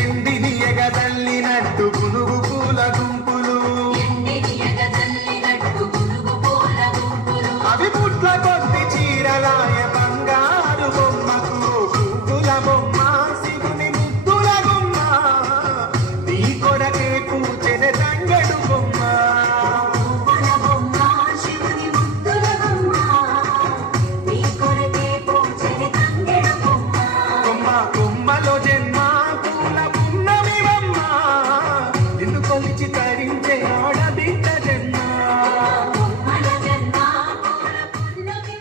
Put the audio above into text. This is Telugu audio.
ఎండిని ఎగదల్లినట్టు పునుగు పూల గుంపులు అవి పుట్ల కొద్ది చీరలాయ బంగారు బొమ్మకు పువ్వుల బొమ్మ శివుని ముద్దుల బొమ్మ నీ కొరకే పూచెన తంగడు బొమ్మ కొమ్మలో జన్మ పూల పున్నమి బొమ్మ నిన్ను కొలిచి తరించే ఆడ